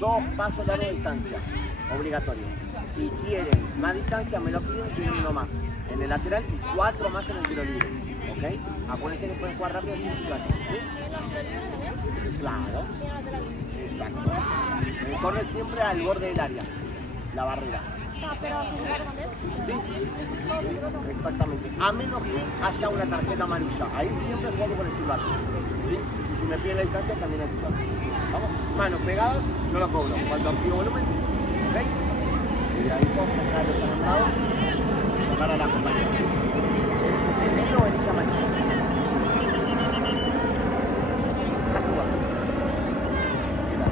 2 pasos largos de distancia, obligatorio. Si quieren más distancia, me lo piden, tienen 1 más en el lateral y 4 más en el tiro libre. ¿Ok? Acuérdense que pueden jugar rápido sin silbato. ¿Sí? Claro. Exacto. Corre siempre al borde del área, la barrera. ¿Sí? Sí, exactamente. A menos que haya una tarjeta amarilla. Ahí siempre juego con el silbato. ¿Sí? Y si me piden la distancia, también el silbato. Vamos. Manos pegadas, no lo cobro. Cuando pido volumen, sí. ¿Ok? Y ahí puedo sacar los adelantados, chocar a la compañera. Elige negro o elige amarillo. Saca igual. Mira,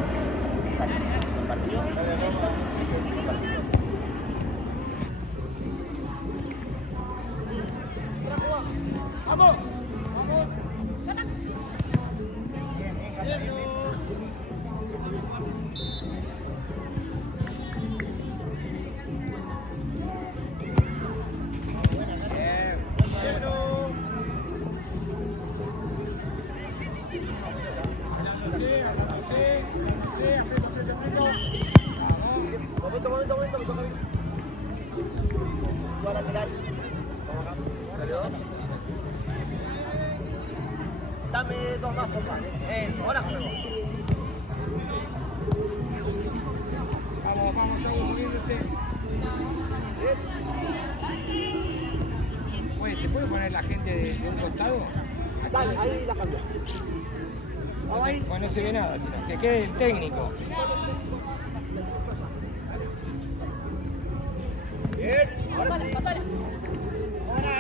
así, dale. Compartido. Compartido. ¡Vamos! ¡Vamos! Momento, me toca bien. Juega lateral. Vamos acá. Dale 2. Dame 2 más, por favor. Eso, ahora juego. Vamos, moviéndose. ¿Se puede poner la gente de un costado? Dale, ahí la cambio. Pues no se ve nada, sino que quede el técnico. Bien, ahora sí. Pasala. Ahora,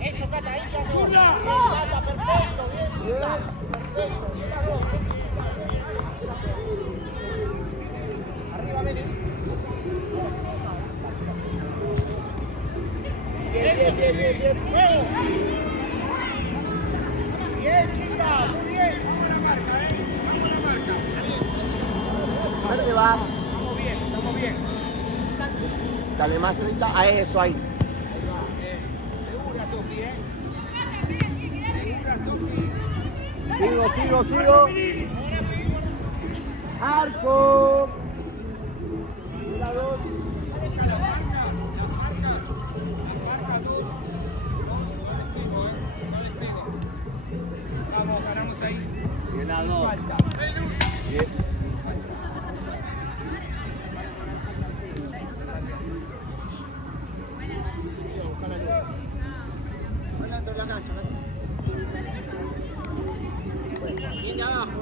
eso, Cata, ahí ya no. ¡Zurda! Cata, perfecto, bien, Cata. Perfecto, bien las dos. Arriba, Meli. Bien, ¡juego! Bien, chica, muy bien. Vamos a la marca, Vamos a la marca. Verde va. Estamos bien. Dale más 30 a eso ahí. Segura, Sofi, Segura, Sofi. Sigo. Arco. La marca 2. No despego. Vamos, paramos ahí. Bien, la 2. Falta. Bien. Dentro de la cancha, Bien de abajo,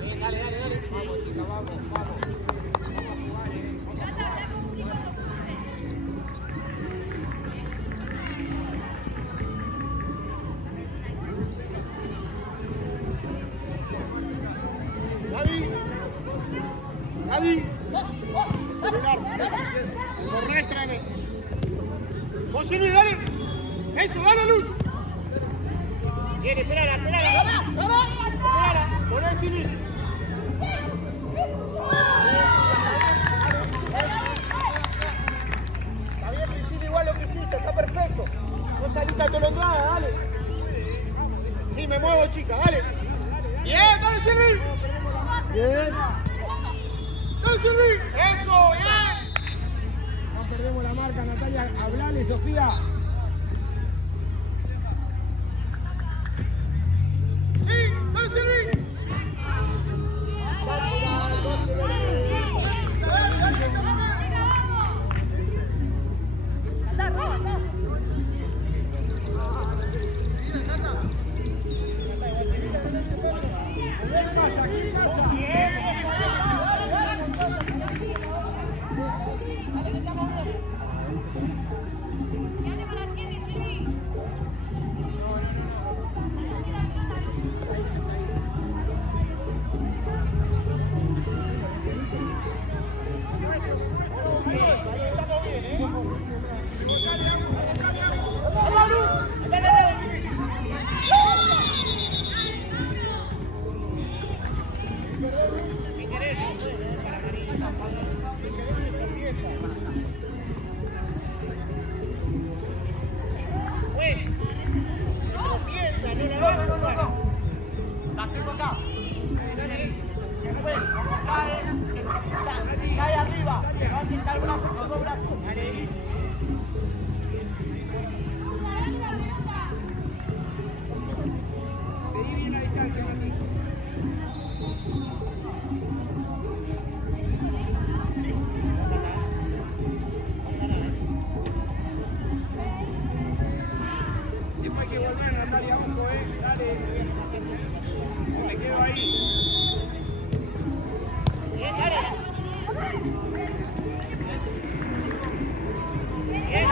Bien, dale. Vamos, chica, vamos. Vamos a jugar, Gaby. Celular. Correr, tráeme. Vos, Silvi, dale. Eso, dale, Luz. Bien, esperala. Esperala. Poné, Silvi. Está bien, Priscila, igual lo que hiciste, está perfecto. No saliste atolondrada, dale. Sí, me muevo, chica, dale. Bien, dale, Silvi. Bien. Dale, Silvi. Eso, bien. no perdemos la marca, Natalia. Hablale, Sofía. Sí, dale, Silvi. ¿Qué pasa? Cae arriba. Levanta el brazo, los dos brazos. Dale. Pedí bien la distancia, Mati. Después hay que volver, Natalia, abajo, dale. Me quedo ahí. Bien, dale. Bien.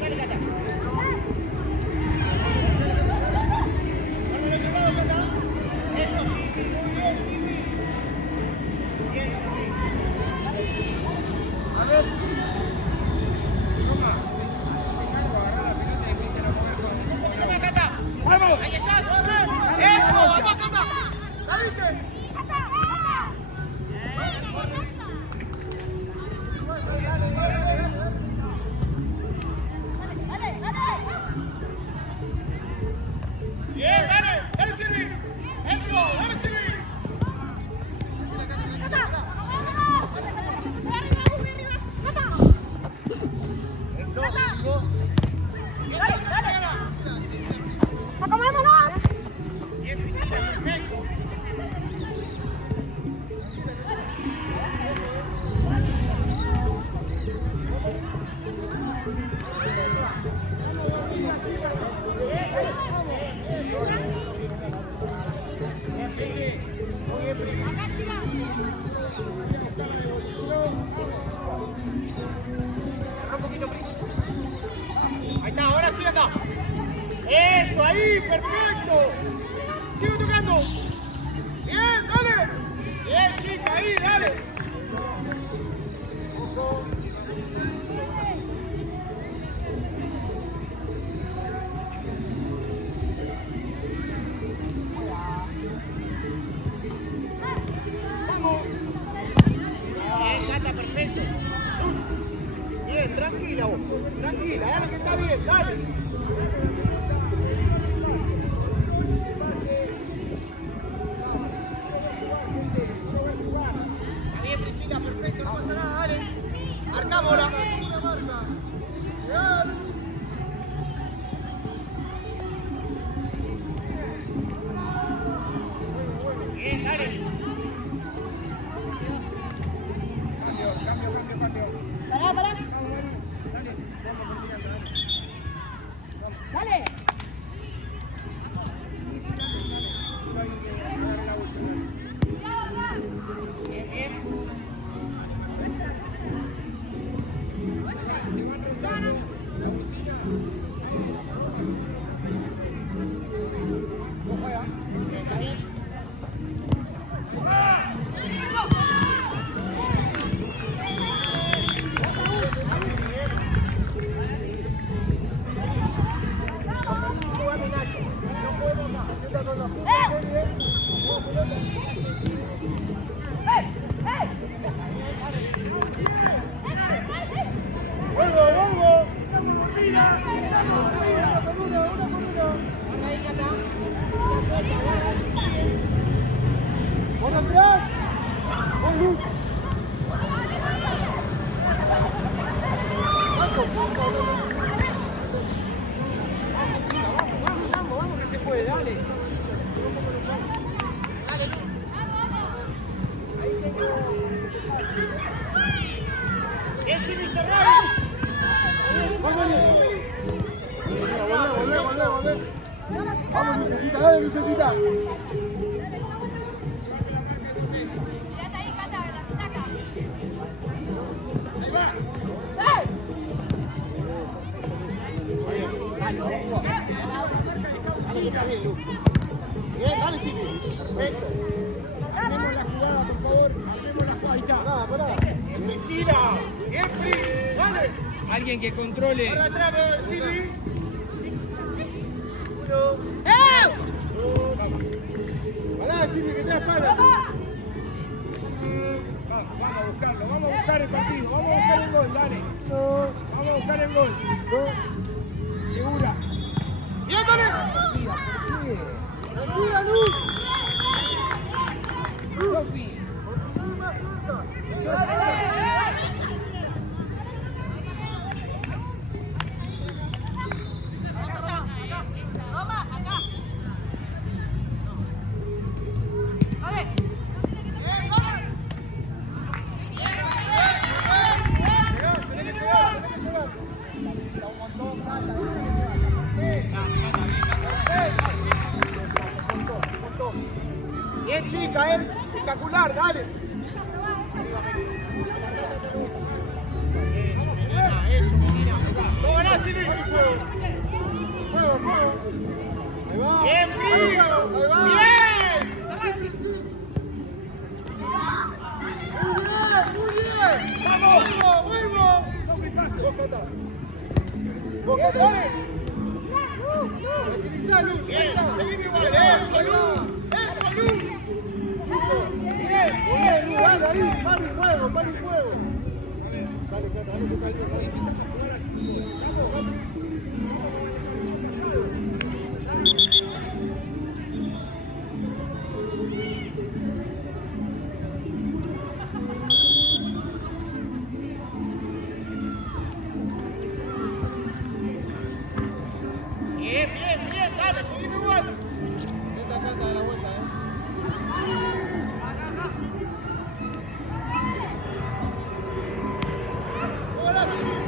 Dale, Cata. Eso sí, muy bien, Silvi. Bien, Silvi. A ver. Toma. Si te cargo, agarrar la pelota y empiezan a mover con... Toma, Cata. ¡Vamos! Ahí está, sobre. ¡Eso! ¡Vamos, Cata! ¿La viste? Bien, dale, dale Silvi. Eso, dale Silvi. Eso, Silvi. Dale, dale. ¡Acomodámonos! Bien, Priscila, perfecto. Cerrá un poquito, Pri. Ahí está, ahora sí acá. Eso, ahí, perfecto. Sigo tocando. Bien, dale. Bien, chica, ahí, dale. Ojo. Vamos. Bien, Cata, perfecto. Luz. Bien, tranquila vos. Tranquila, dale que está bien, dale. Está bien, Priscila, perfecto, no pasa nada, dale. Marcámosla. Bien, dale. Cambio. Pará, pará. Dale. Dale. Bien, bien. No juega. Está bien. ¡Por atrás! ¡Con luz! Vamos que se puede, dale. Dale, Luz. Bien, Silvi, cerrado. Volvé. Vamos, Lucecita, dale, Lucecita. Tirate ahí, Cata, saca. Ahí va. Dale, Luz. Bien, dale, Silvi. Perfecto. Armemos la jugada, por favor. Armemos la jugada. Ahí está. Pará. Priscila. Bien, Pri. Dale. Alguien que controle. Para atrás, Silvi. Uno. Pará, Silvi, que te da espalda. Vamos a buscarlo. Vamos a buscar el partido. Vamos a buscar el gol, dale. Vamos a buscar el gol. Segura. Bien, dale. Tranquila, Luz. Sofi. Encima, cerca. Bien, chica, espectacular, dale. Eso, menina. ¿Cómo ganás, Silvi? Juego. Ahí va. Bien, Brillo. Ahí va. Bien. Muy bien. Vamos, vuelvo. Vos, Cata. Dale. Utilizalo. Bien, seguime igual. Eso, Luz. Eso, Luz. Bien, Luz, dale ahí. Para el juego. Dale, Cata, dale que está bien. Bien, dale, seguime igual. Esta Cata de la vuelta, Ahora sí, eso.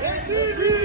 Bien, Silvi.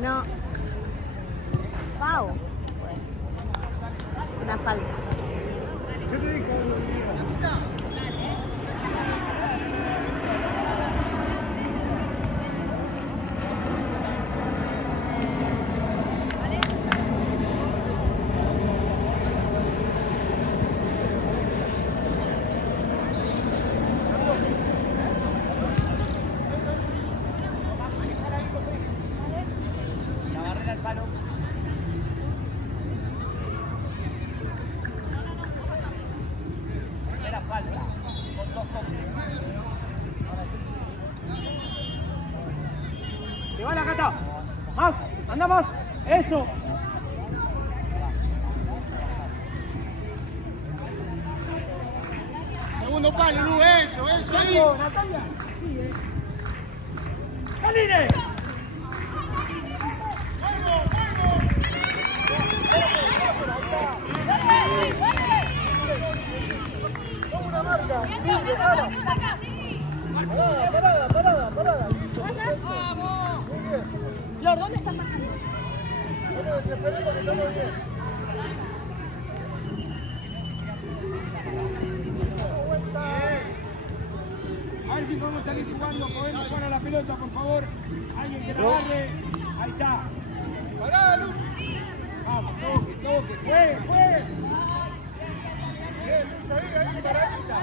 No. Pau. Una falta. ¿Qué te dijo? más. Eso. Segundo palo, Lu, eso ahí. Natalia. Sí, ¡Caline! Toma una marca. Libre, para. Parada. Muy bien. Flor, ¿dónde estás más? No nos desesperemos que estamos bien. A ver si podemos salir jugando, podemos jugar a la pelota, por favor. Alguien que la agarre. Ahí está. Pará, Lu. Vamos, toque, juegue. Bien, Luz, ahí, paradita.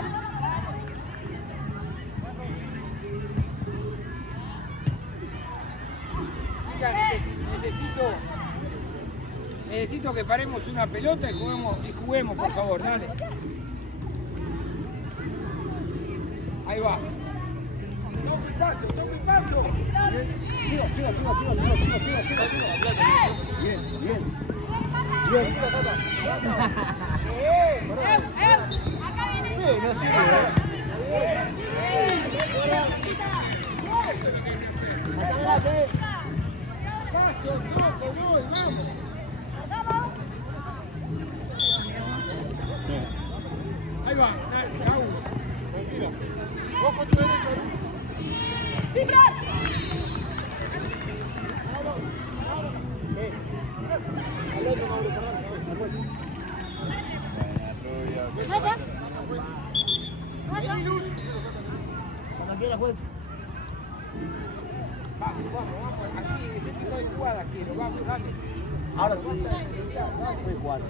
Chicas, necesito que paremos una pelota y juguemos, por favor, dale. Ahí va. Toma un paso. Sigo. Bien. No sirve, Paso, toco, voy, vamos. Ahí va, Raúl. Tranquilo. Vos con tu derecha, Lu. ¡Sí, Fran! Al otro, Mauro, perdón. Vení, Luz. Cuando quiera, juez. Vamos. Así, ese tipo de jugada quiero. Vamos, dale. Ahora sí. Voy a jugar.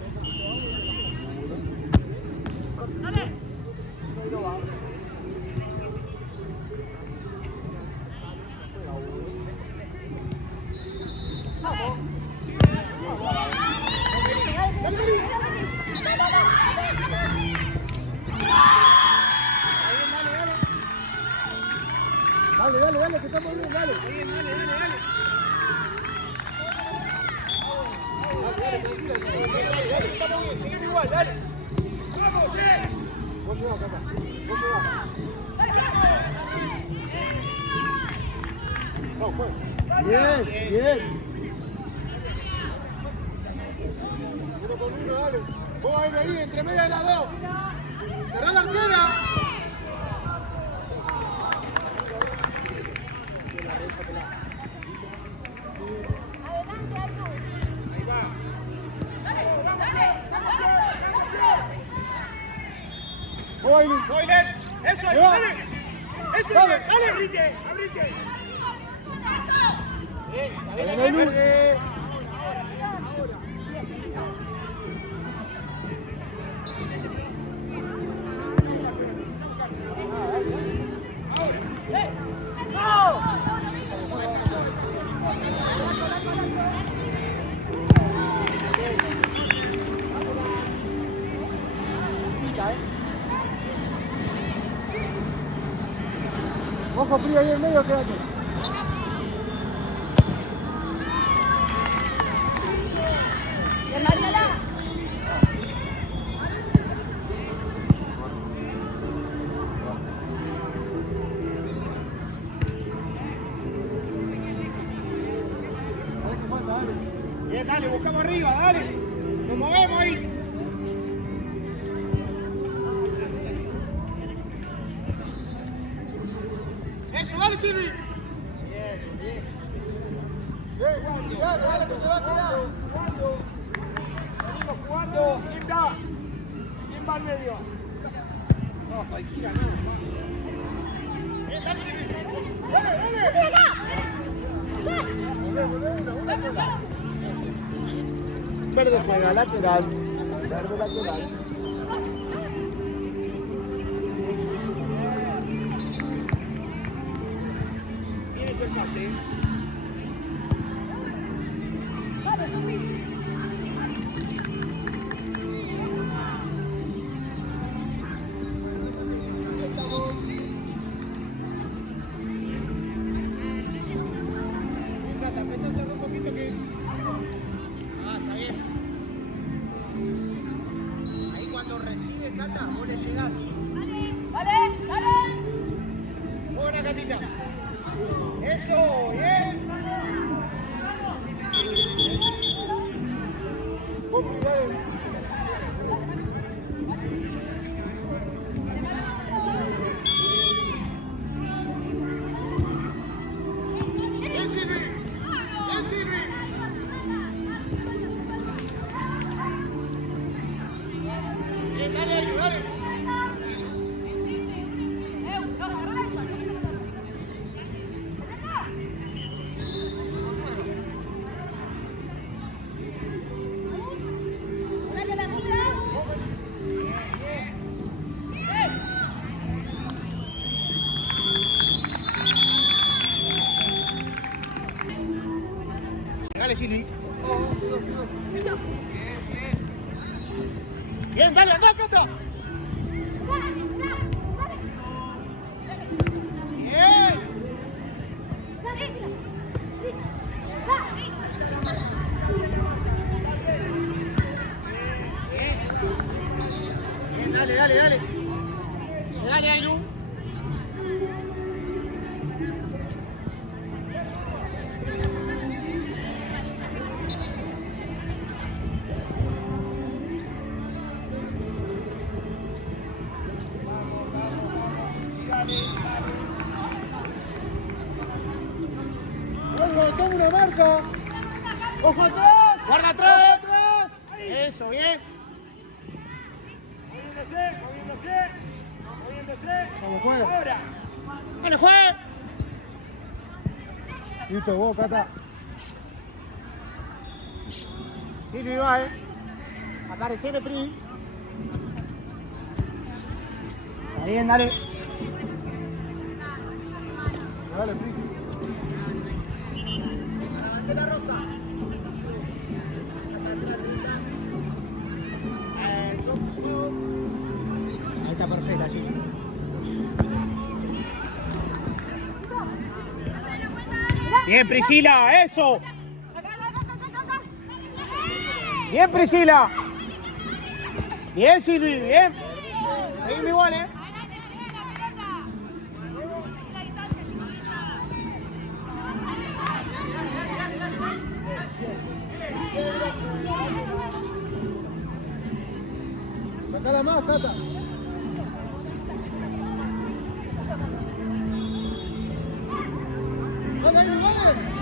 Dale, que estamos bien, dale. Estamos bien, seguimos igual, dale. ¡Vamos, Vos llevas, papá. Vos llevas. Bien. Uno con uno, dale. Vos ahí, entre media de las dos. Cerrá la arquera. Voy, Eso ahí, Lleva. dale. Eso Dale. ahí, dale. Abrite. Ojo frío ahí en medio, quédate. ¡Bien, Mariela! Bien, dale, buscamos arriba, dale. Nos movemos ahí. Eso, dale, Silvi. Bien, dale, que te va a quedar. Seguimos jugando. ¿Quién va al medio? No, cualquiera no. Bien, dale, Silvi. Dale. Verde juega, lateral. Verde lateral. Tienes el pase. ¡Vale, Subi! Empezó a hacer un poquito que veces, Cata, vos le llegás. Dale, dale. Buena, Catita. Eso, bien. Bien, Silvi. Bien, Silvi. Bien, dale, Ayu, dale. No, agarra ella. Dale la suya. Dale, Silvi. Bien, dale, anda, Cata. Bien. Bien, dale, dale, dale. Dale, Ayu. Ojo, tengo una marca. Ojo atrás. Guarda atrás. Eso, bien. Moviéndose. Vamos, juega. Ahora. Bueno, juega. Listo, vos, Cata. Silvi va, Apareciendo Pri. Está bien, dale. Dale, Pri. Ahí está perfecta, sí. Bien, Priscila, eso. Bien, Priscila. Bien, Silvi, bien. Seguimos igual, Sacala más, Cata. Dale, dale, dale.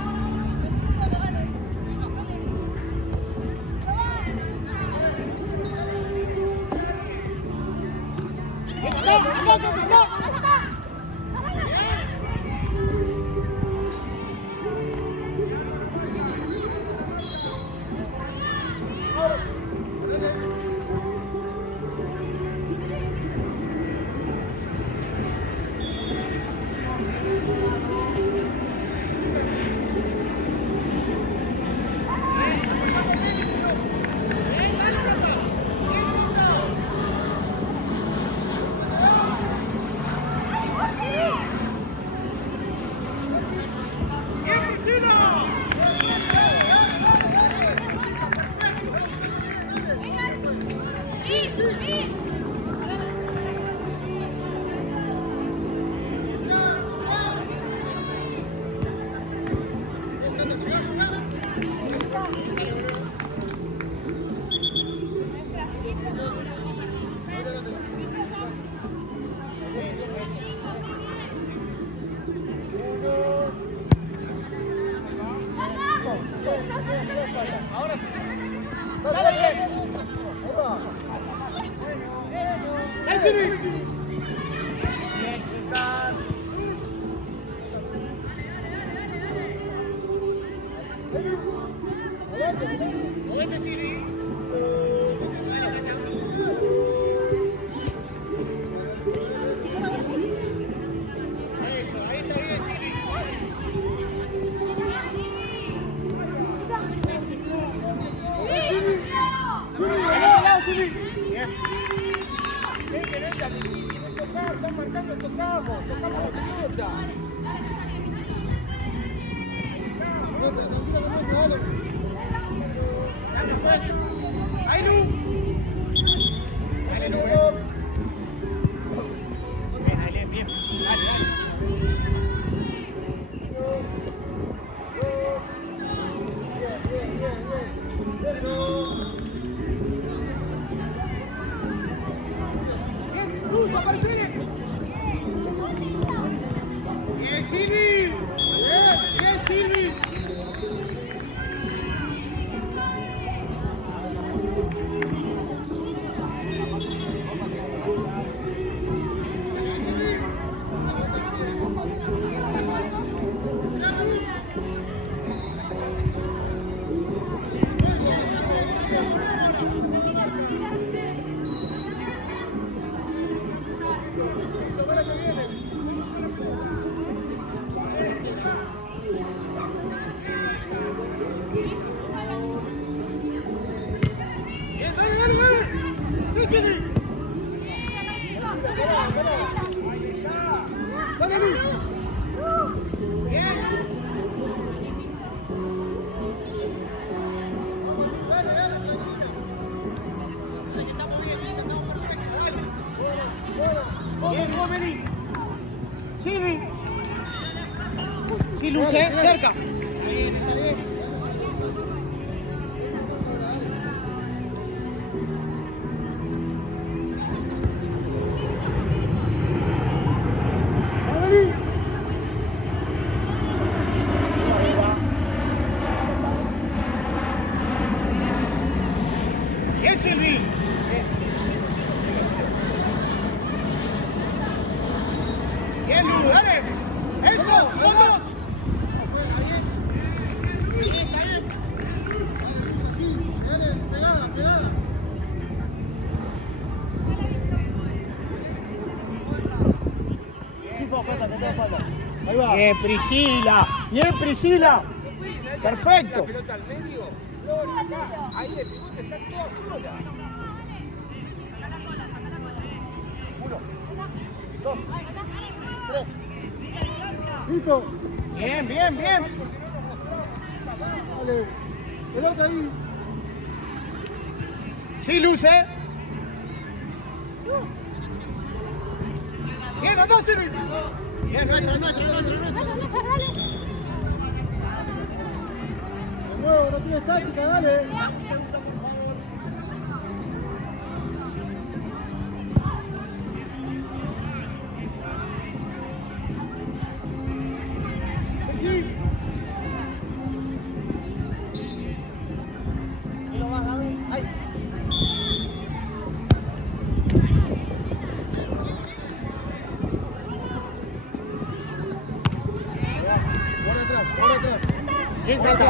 Ahora sí. Dale, bien. Ahí va. ¡Dale, Silvi! Bien, chicas. ¡Movete, Silvi! Eso, ahí está bien, Silvi. Bien. Ven que no es tan difícil, es tocar, están marcando, tocamos la pelota. Dale. Dale, pues. ¡Ahí, Lu! Dale, Lu, Bien, Silvi. Bien, Silvi. Silvi. Sí, Luce, cerca. Bien, Silvi. Bien, Lu, dale. Eso, son dos. Está bien. Así, dale, pegada, pegada. Ahí va. Bien, Priscila. Bien, Priscila. Perfecto. La pelota al medio. Flor, acá. Ahí el pivote está toda sola. Uno, dos, tres. Listo. Bien, bien, bien. Dale. Pelota ahí. Sí, Luce. Bien, andá, Silvi. Bien, nuestro. De nuevo, no tienes táctica, dale. Sí. Ahora atrás. Bien, Cata.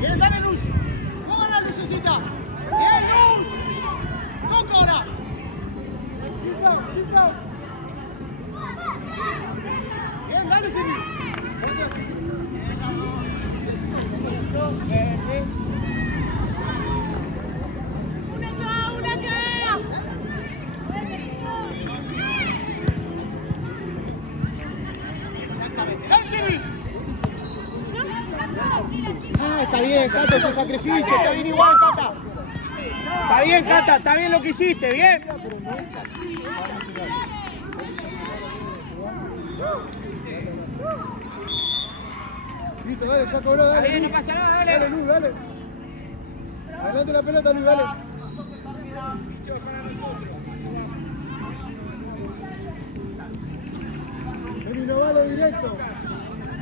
Bien, dale, Luz. ¿Cómo ganas, Lucecita? Bien, Luz. Toca ahora. Chica. Bien, dale, Silvi. Una ya. Dale, Silvi. Ah, está bien, Cata, ese sacrificio. Está bien igual, Cata. Está bien, Cata. Está bien lo que hiciste. Bien. Listo, dale, ya cobró, dale. Está bien, no Luz. pasa nada, dale. Dale, Luz, dale. Adelante la pelota, Luz, dale. Vení, no vale directo.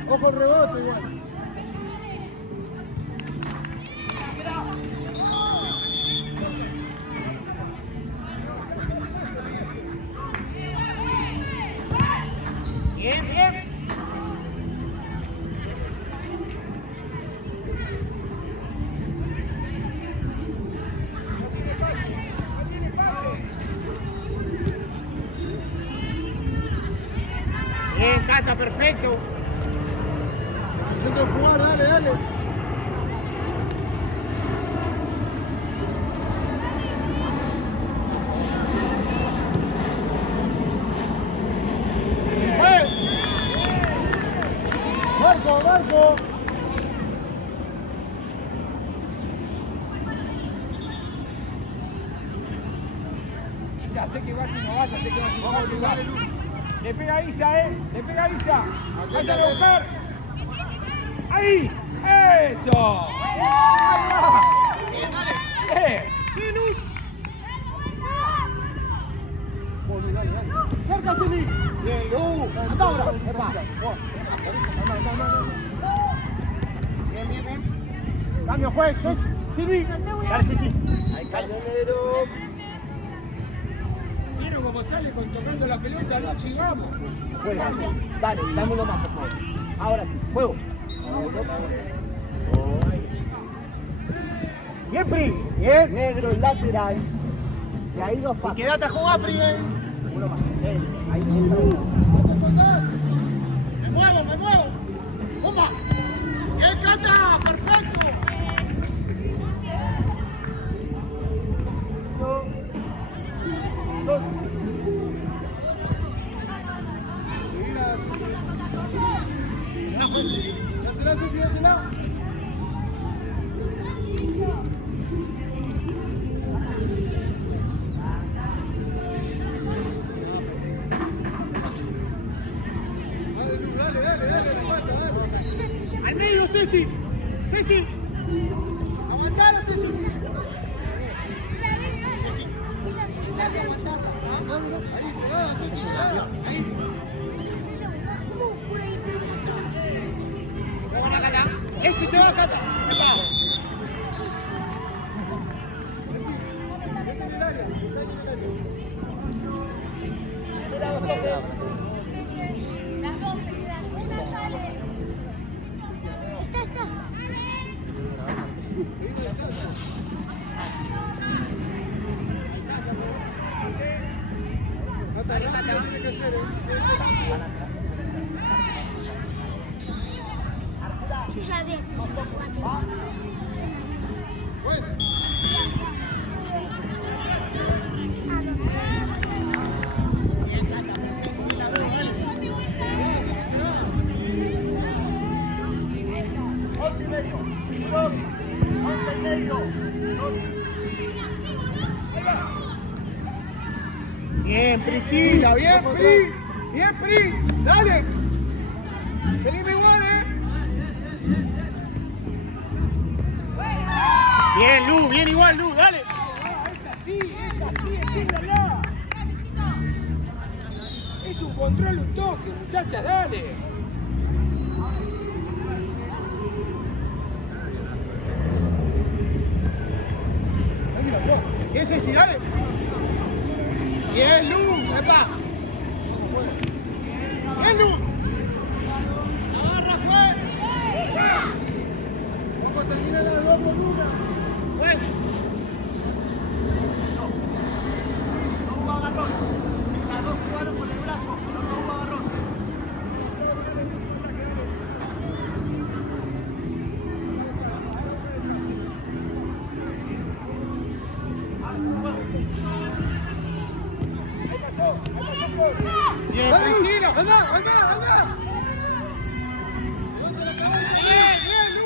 Ojo el rebote igual. Bien, bien. Bien, Cata, perfecto. Centro de jugar, dale. ¡Fue! Marco. Isa, sé que vas y no vas, sé que vas y no vas. Le pega a Isa, le pega a Isa. Váyale a buscar. Ahí. Eso. Bien. Sí, Luz. juez. Silvi. Dale, sí. Ahí está el negro. ¿Vieron cómo sale con tocando la pelota? No, sigamos. Bueno, dale, dámelo más, por favor. Ahora sí, juego. Bien, Pri. Bien. Negro, lateral. Y ahí dos Y pasos. quédate a jugar, Pri. Uno más. Ahí está. Me muevo. ¡Opa! ¡Bien, Cata! ¡Perfecto! Dásela. ¡Al medio, Ceci! ¡Ceci! ¡Aguantala, Ceci! Ceci. Ahí. Ese te va, Cata. Las dos se quedan. Una sale. Está. Tiene que ser, Yo ya veo que se lo puedo hacer. Bien, Priscila, bien, Pri, dale. Seguime igual, Bien, igual, Lu, dale. Es así, entiéndala. Es un control, un toque, muchacha, dale. Bien, Ceci, dale. Bien, Lu, epa. Bien, Lu. Agarra, juez. Vamos a terminar la 2 por 1. Juez. No hubo agarrón. Las dos jugaron con el brazo, pero no hubo agarrón. Bien, Priscila, anda. Bien, Lu.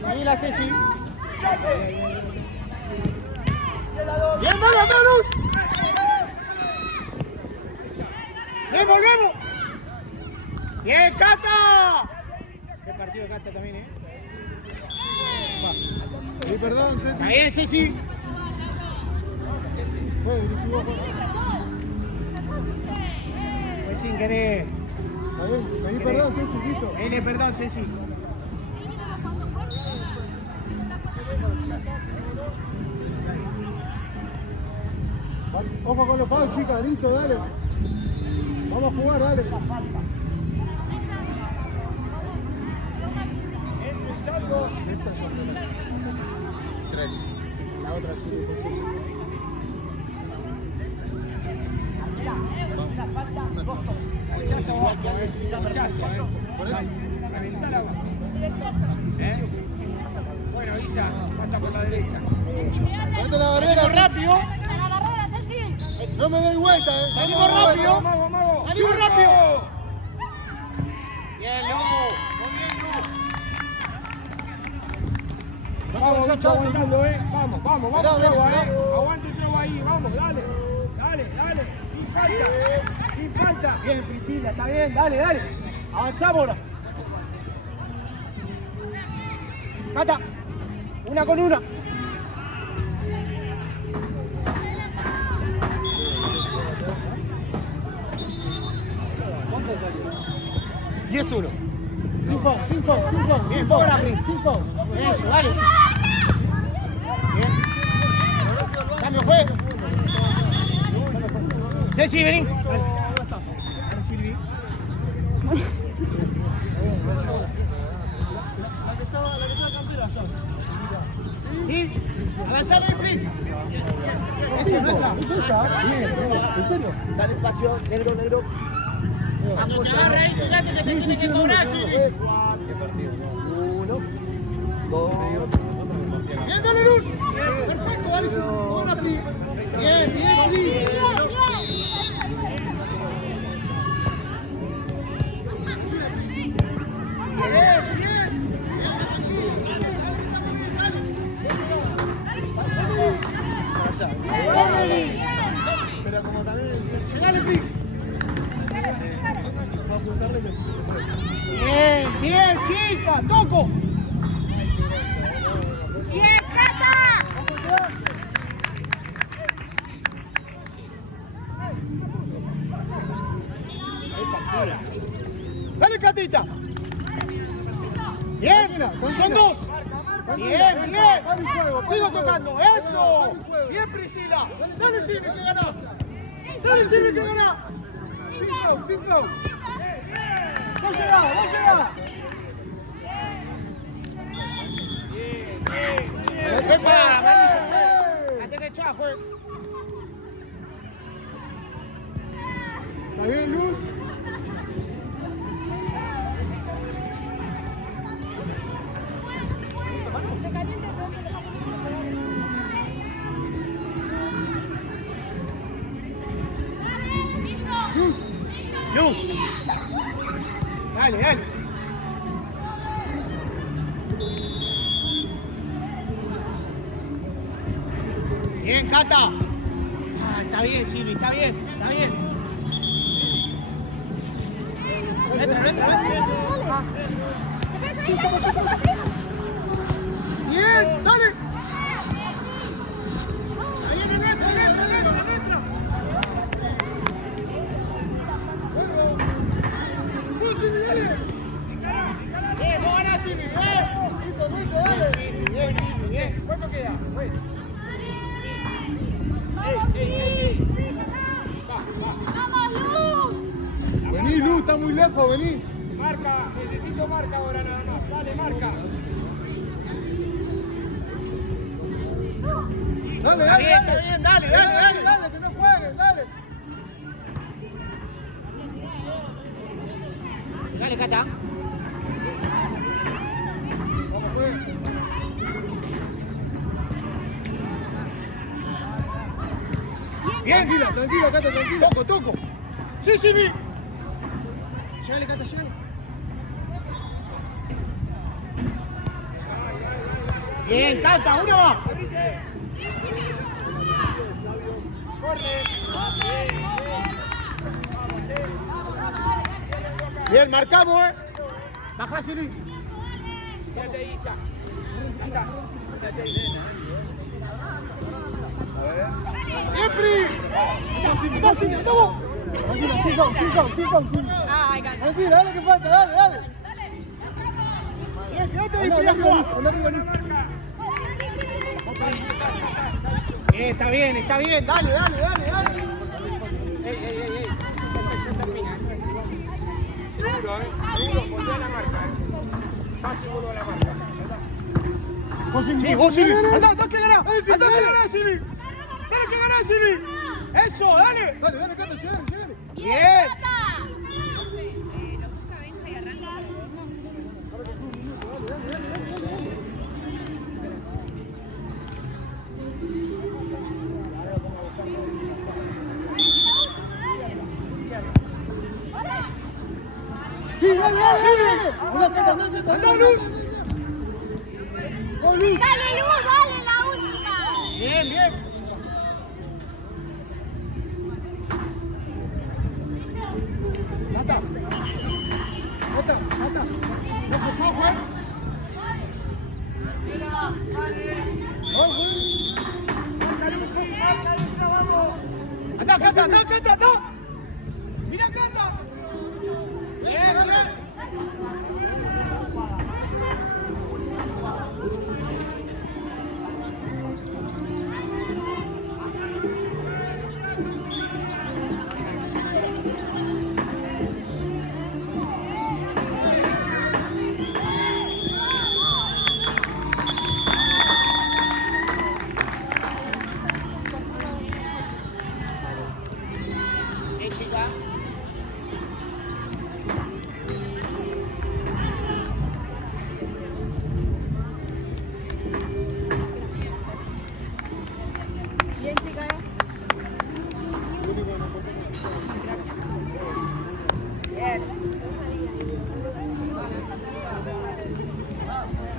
Seguila, Ceci. Bien, vamos. Bien, volvemos. Bien, Cata. Qué partido Cata también, Sí, perdón, Ceci. Ahí es, Ceci. Pues sin querer. Ahí, perdón, Ceci, listo. Ahí le perdón, Ceci. Ojo con los palos, chicas, listo, dale. Vamos a jugar, dale. Entre y salgo. La otra sí, Ceci. Bueno, Isa, pasa por la derecha. Date la barrera, Salimos rápido. A la barrera, Ceci. No me doy vuelta, Salimos rápido. Vamos, vamos. Salimos rápido. Bien, Lu. Muy bien, Lu. Vamos, Lucho, aguantando, Vamos, vamos, Mirá, Trova, mirá. Aguante Trova ahí, vamos, dale. Dale, dale. Sin falta. Sin falta. Bien, Priscila, está bien. Dale, dale. Avanzamos ahora. Cata. Una con una. ¿Cuánto salió? 10-1. Sin foul. Bien, foul, Apri. Sin foul. Eso, dale. Bien. Cambio, juego. Ceci, vení. Ahora Silvi. Sí. Avanzar, Apri. Esa es nuestra. ¿Es ella? ¿En serio? Dale espacio, negro, negro. Cuando te agarra ahí, fíjate que te tiene que cobrar, Silvi. Uno, dos, Bien, dale luz. Perfecto, dale su. Buena, Pri. Bien, bien, Pri. Bien, bien. Pero como también... Llegale, Pri. Bien, bien, chica, toco. ¡Bien, Cata! Dale, Catita. Bien, son dos. Bien, bien. Sigo tocando, eso. Bien, Priscila. Dale, Silvi, que gana. Dale, Silvi, que gana. Sin flow. No llega. ¿Está bien, Luz? Luz. Dale. Bien, Cata. Está bien, Silvi, está bien. Entra. Sí, toma. Bien, dale. Ahí viene, entra. Bien, vos ganás, Silvi, bien. ¿Cuánto queda? Pues. ¡Vamos, Luz! Vení, Luz, está muy lejos, vení. Marca, necesito marca ahora nada más. Dale, marca. Dale, Está bien, dale. Dale, que no jueguen, dale. Dale, Cata. Bien, Tranquila, Cata, tranquila. toco. Sí, Silvi. Llegale, Cata, llegale. Bien, Cata, uno va. Corre. Bien, marcamos, Baja, Silvi. Quédate, Isa. Ahí está. Tranquila, dale que falta, dale. Quédate ahí, Piriaco. Está bien, dale. Ey. Ya termina. Seguro, seguro, volvé a la marca, Más seguro a la marca. Sí, vos, Silvi. Andá, que ganás, Silvi. Dale que ganás, Silvi. Eso, dale. Dale, Cata, llegale. Bien. Sí, dale. Andá, Luz. Dale, Luz, dale, la última. Bien. Cata. No se fue, Juan. Andá, Cata.